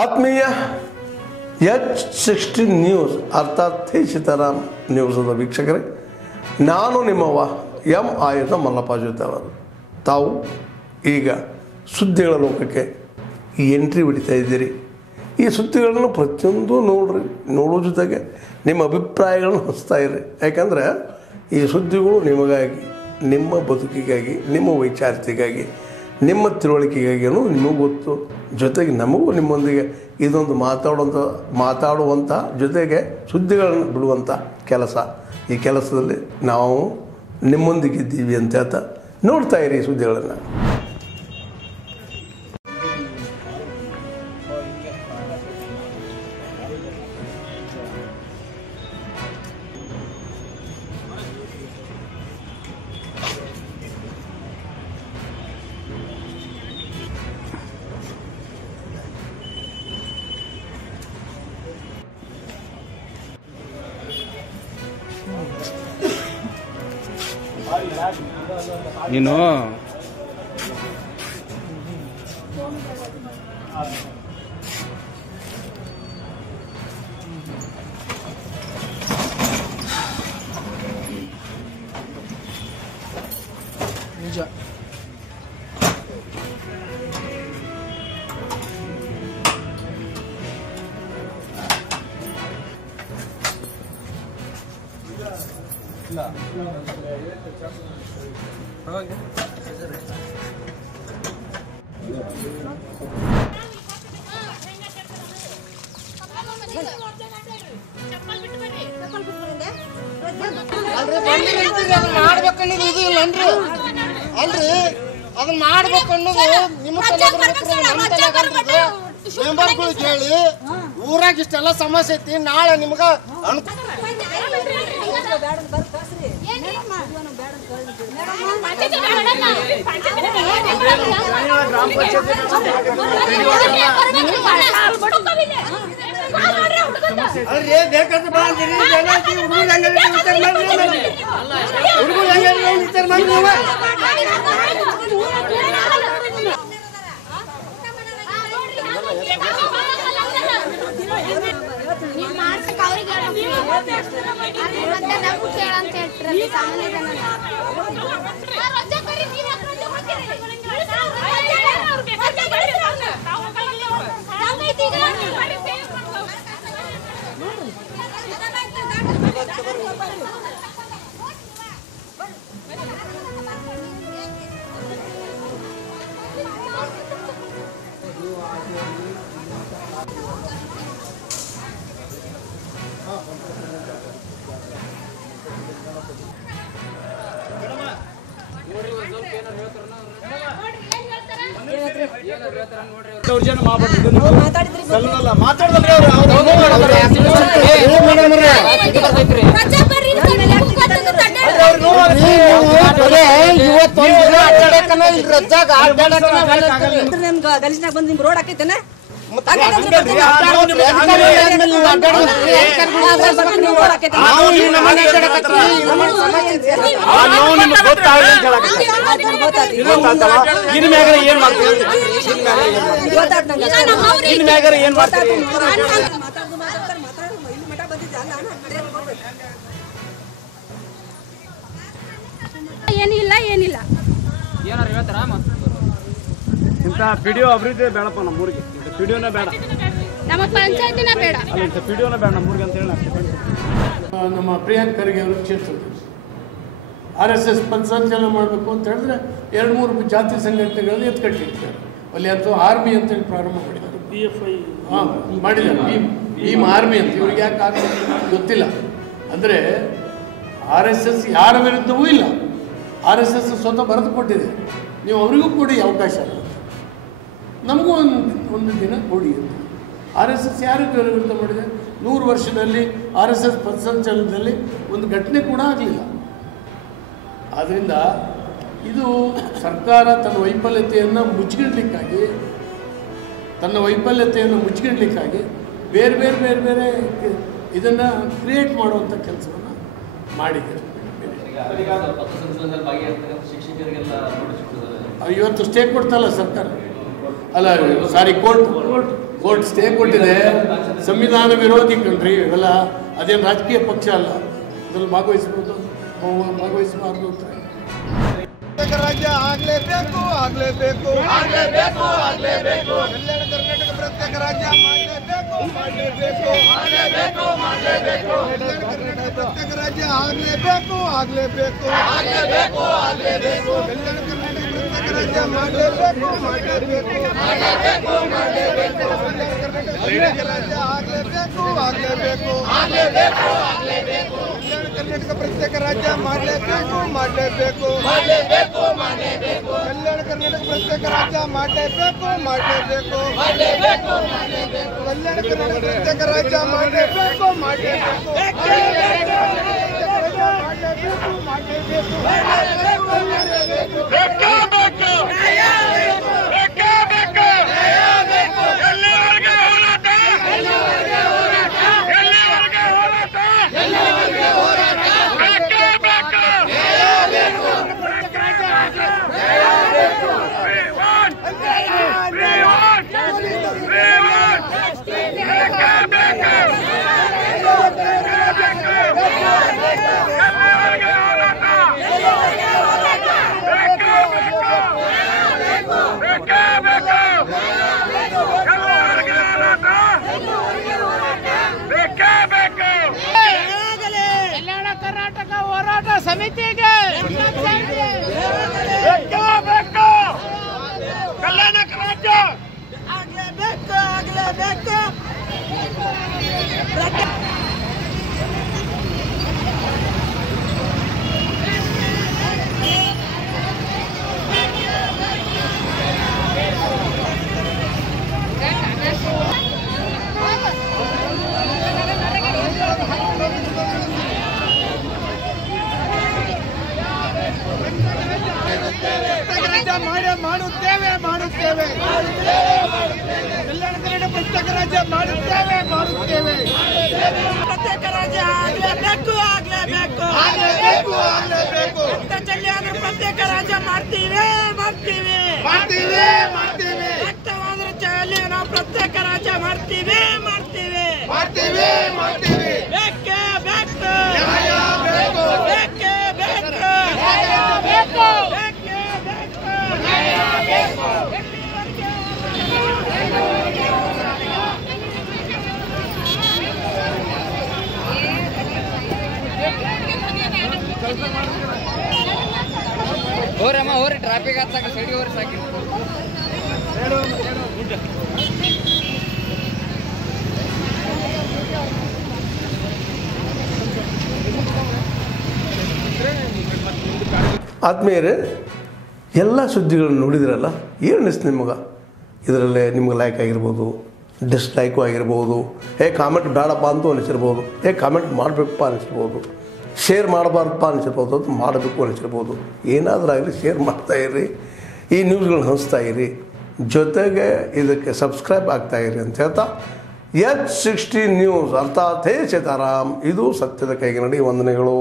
ಆತ್ಮೀಯ H16 news ಅರ್ಥಾತ್ ತಿ ಸೀತಾರಾಮ್ ನ್ಯೂಸದ ವೀಕ್ಷಕರೇ, ನಾನು ನಿಮ್ಮವ ಎಂ ಆಯುಧ ಮಲ್ಲಪ್ಪ ಜೊತೆ ಅವರು. ತಾವು ಈಗ ಸುದ್ದಿಗಳ ಲೋಕಕ್ಕೆ ಎಂಟ್ರಿ ಹೊಡಿತಾ ಇದ್ದೀರಿ. ಈ ಸುದ್ದಿಗಳನ್ನು ಪ್ರತಿಯೊಂದು ನೋಡೋ ಜೊತೆಗೆ ನಿಮ್ಮ ಅಭಿಪ್ರಾಯಗಳನ್ನು ಹಂಚ್ತಾ ಇರಿ. ಯಾಕಂದರೆ ಈ ಸುದ್ದಿಗಳು ನಿಮಗಾಗಿ, ನಿಮ್ಮ ಬದುಕಿಗಾಗಿ, ನಿಮ್ಮ ವೈಚಾರಿಕೆಗಾಗಿ, ನಿಮ್ಮ ತಿಳುವಳಿಕೆಗಾಗಿ ಅನ್ನೋದು ನಿಮಗೂ ಗೊತ್ತು. ಜೊತೆಗೆ ನಮಗೂ ನಿಮ್ಮೊಂದಿಗೆ ಇದೊಂದು ಮಾತಾಡುವಂಥ ಜೊತೆಗೆ ಸುದ್ದಿಗಳನ್ನು ಬಿಡುವಂಥ ಕೆಲಸ. ಈ ಕೆಲಸದಲ್ಲಿ ನಾವು ನಿಮ್ಮೊಂದಿಗಿದ್ದೀವಿ ಅಂತ ಹೇಳ್ತಾ ನೋಡ್ತಾ ಇರಿ ಈ ಸುದ್ದಿಗಳನ್ನು. ನೀನು ನಿಜ ಮಾಡ್ಬೇಕನ್ನೋದು ಇದು ಇಲ್ಲನ್ರಿ. ಅಲ್ರಿ ಅದನ್ನ ಮಾಡ್ಬೇಕನ್ನೋದು ನಿಮ್ಮ ಮೆಂಬರ್ಗಳು ಕೇಳಿ ಊರಾಗ ಇಷ್ಟೆಲ್ಲ ಸಮಸ್ಯೆ ಐತಿ. ನಾಳೆ ನಿಮ್ಗ ಗಲೀಜ್ನಾಗ ಬಂದು ನಿಮ್ ರೋಡ್ ಹಾಕೈತೇನ? ಏನಿಲ್ಲ ಏನಿಲ್ಲ ಏನಾರು ಹೇಳ್ತಾರ? ಇಂಥ ಪಿಡಿಒ ಅಭಿವೃದ್ಧಿ ಬೇಡಪ್ಪ ನಮ್ಮೂರಿಗೆ. ಇಂಥ ಪಿಡಿಒನೇ ಬೇಡ, ನಮ್ಮ ಪಂಚಾಯತಿನ ಬೇಡ, ಅಲ್ಲ ಇಂಥ ಪಿಡಿಒನೇ ಬೇಡ ನಮ್ಮೂರಿಗೆ ಅಂತ ಹೇಳಿ ನಮ್ಮ ಪ್ರಿಯಾಂಕ್ ಖರ್ಗೆ ಅವರು ಕ್ಷೇತ್ರದ RSS ಪಥಸಂಚಲನ ಮಾಡಬೇಕು ಅಂತ ಹೇಳಿದ್ರೆ 2-3 ಜಾತಿ ಸಂಘಟನೆಗಳನ್ನು ಎತ್ಕಟ್ಟಿರ್ತಾರೆ. ಅಲ್ಲಿ ಅಂತೂ ಆರ್ಮಿ ಅಂತೇಳಿ ಪ್ರಾರಂಭ ಮಾಡಿದ್ದಾರೆ. PFI ಮಾಡಿದ್ದಾರೆ, ಭೀಮ್ ಆರ್ಮಿ ಅಂತ. ಇವ್ರಿಗೆ ಯಾಕೆ ಆರ್ಮಿ ಗೊತ್ತಿಲ್ಲ. ಅಂದರೆ RSS ಯಾರ ವಿರುದ್ಧವೂ ಇಲ್ಲ. RSS ಸ್ವತಃ ಬರೆದು ಕೊಟ್ಟಿದೆ, ನೀವು ಅವರಿಗೂ ಕೊಡಿ ಅವಕಾಶ. ನಮಗೂ ಒಂದು ದಿನ ಕೊಡಿ ಅಂತ. RSS ಯಾರಿಗೆ ವಿರುದ್ಧ ಮಾಡಿದೆ? 100 ವರ್ಷದಲ್ಲಿ RSS ಪಥಸಂಚಲನದಲ್ಲಿ ಒಂದು ಘಟನೆ ಕೂಡ ಆಗಲಿಲ್ಲ. ಆದ್ದರಿಂದ ಇದು ಸರ್ಕಾರ ತನ್ನ ವೈಫಲ್ಯತೆಯನ್ನು ಮುಚ್ಚಿಡಲಿಕ್ಕಾಗಿ ಬೇರೆ ಬೇರೆ ಬೇರೆ ಬೇರೆ ಇದನ್ನು ಕ್ರಿಯೇಟ್ ಮಾಡುವಂಥ ಕೆಲಸವನ್ನು ಮಾಡಿದ್ದಾರೆ. ಇವತ್ತು ಸ್ಟೇ ಕೊಡ್ತಲ್ಲ ಸರ್ಕಾರ, ಅಲ್ಲ ಸಾರಿ ಕೋರ್ಟ್ ಕೋರ್ಟ್ ಸ್ಟೇ ಕೊಟ್ಟಿದೆ. ಸಂವಿಧಾನ ವಿರೋಧಿ ಕಣ್ರಿ ಇವೆಲ್ಲ. ಅದೇನು ರಾಜಕೀಯ ಪಕ್ಷ ಅಲ್ಲ, ಅದ್ರಲ್ಲಿ ಭಾಗವಹಿಸಬಾರ್ದು ಅಂತ. ರಾಜ್ಯ ಆಗಲೇಬೇಕು ಆಗಲೇಬೇಕು ಆಗಲೇಬೇಕು ಆಗಲೇಬೇಕು. ಕಲ್ಯಾಣ ಕರ್ನಾಟಕ ಪ್ರತ್ಯೇಕ ರಾಜ್ಯ ಮಾಡಲೇಬೇಕು ಮಾಡಲೇಬೇಕು ಆಗಲೇಬೇಕು ಮಾಡಲೇಬೇಕು. ಕಲ್ಯಾಣ ಕರ್ನಾಟಕ ಪ್ರತ್ಯೇಕ ರಾಜ್ಯ ಆಗಲೇಬೇಕು ಆಗಲೇಬೇಕು ಆಗಲೇಬೇಕು ಆಗಲೇಬೇಕು. ಕಲ್ಯಾಣ ಕರ್ನಾಟಕ ಪ್ರತ್ಯೇಕ ರಾಜ್ಯ ಮಾಡಲೇಬೇಕು ಮಾಡಲೇಬೇಕು ಮಾಡಲೇಬೇಕು ಮಾಡಲೇಬೇಕು. ಕಲ್ಯಾಣ ಕರ್ನಾಟಕ ಪ್ರತ್ಯೇಕ ರಾಜ್ಯ ಆಗಲೇಬೇಕು ಆಗಲೇಬೇಕು ಆಗಲೇಬೇಕು ಆಗಲೇಬೇಕು. ಕಲ್ಯಾಣ ಕರ್ನಾಟಕ ಪ್ರತ್ಯೇಕ ರಾಜ್ಯ ಮಾಡಲೇಬೇಕು ಮಾಡಲೇಬೇಕು ಮಾಡಲೇಬೇಕು ಮಾಡಲೇಬೇಕು. ಕಲ್ಯಾಣ ಕರ್ನಾಟಕ ಪ್ರತ್ಯೇಕ ರಾಜ್ಯ ಮಾಡಲೇಬೇಕು ಮಾಡಲೇಬೇಕು ಮಾಡಲೇಬೇಕು ಮಾಡಲೇಬೇಕು. ಕಲ್ಯಾಣ ಕರ್ನಾಟಕ ಪ್ರತ್ಯೇಕ ರಾಜ್ಯ ಮಾಡಲೇಬೇಕು ಮಾಡಲೇಬೇಕು ಮಾಡಲೇಬೇಕು ಮಾಡಲೇಬೇಕು. ಕಲ್ಯಾಣ ಕರ್ನಾಟಕ ಹೋರಾಟ ಸಮಿತಿಗೆ ಕಲ್ಯಾಣ ರಾಜ್ಯ ಆಗಲೇಬೇಕು ಆಗಲೇಬೇಕು. ಮಾಡುತ್ತೇವೆ ಮಾಡುತ್ತೇವೆ. ಕಲ್ಯಾಣ ಕರ್ನಾಟಕ ಪ್ರತ್ಯೇಕ ರಾಜ್ಯ ಮಾಡುತ್ತೇವೆ ಮಾಡುತ್ತೇವೆ. ಪ್ರತ್ಯೇಕ ರಾಜ್ಯ ಆಗಲೇಬೇಕು ಆಗಲೇಬೇಕು ಆಗಲೇಬೇಕು ಆಗಲೇಬೇಕು. ಜಿಲ್ಲೆಯಾದ್ರೂ ಪ್ರತ್ಯೇಕ ರಾಜ್ಯ ಮಾಡ್ತೀವಿ ಮಾಡ್ತೀವಿ ಮಾಡ್ತೀವಿ ಮಾಡ್ತೀವಿ. ರಕ್ತವಾದ್ರ ಚಳಿ ನಾವು ಪ್ರತ್ಯೇಕ ರಾಜ್ಯ ಮಾಡ್ತೀವಿ ಮಾಡ್ತೀವಿ ಮಾಡ್ತೀವಿ ಮಾಡ್ತೀವಿ. ಬೇಕೇ ಬೇಕು ಬೇಕೇ ಬೇಕು ಬೇಕು. ಹೋರಮ್ಮ ಹೋರಿ ಟ್ರಾಫಿಕ್ ಹತ್ತಾಕ ಸೈಡ್ ಹೋರಿ ಸಾಕಿ. ಆತ್ಮೀಯರೇ, ಎಲ್ಲ ಸುದ್ದಿಗಳನ್ನು ನೋಡಿದಿರಲ್ಲ, ಏನು ಅನಿಸ್ತು ನಿಮಗೆ? ಇದರಲ್ಲೇ ನಿಮ್ಗೆ ಲೈಕ್ ಆಗಿರ್ಬೋದು, ಡಿಸ್ಲೈಕು ಆಗಿರ್ಬೋದು, ಕಾಮೆಂಟ್ ಬೇಡಪ್ಪ ಅಂತೂ ಅನಿಸಿರ್ಬೋದು, ಕಾಮೆಂಟ್ ಮಾಡಬೇಕಪ್ಪ ಅನಿಸಿರ್ಬೋದು, ಶೇರ್ ಮಾಡಬಾರ್ದಪ್ಪ ಅನಿಸಿರ್ಬೋದು, ಅದು ಮಾಡಬೇಕು ಅನಿಸಿರ್ಬೋದು. ಏನಾದರೂ ಆಗಲಿ ಶೇರ್ ಮಾಡ್ತಾಯಿರಿ, ಈ ನ್ಯೂಸ್ಗಳನ್ನ ಹಂಚ್ತಾ ಇರಿ, ಜೊತೆಗೆ ಇದಕ್ಕೆ ಸಬ್ಸ್ಕ್ರೈಬ್ ಆಗ್ತಾಯಿರಿ ಅಂತ ಹೇಳ್ತಾ H16 ನ್ಯೂಸ್ ಅರ್ಥಾತ್ ಹೇ ಸೀತಾರಾಮ್, ಇದು ಸತ್ಯದ ಕೈಗೆ ನಡಿ. ವಂದನೆಗಳು.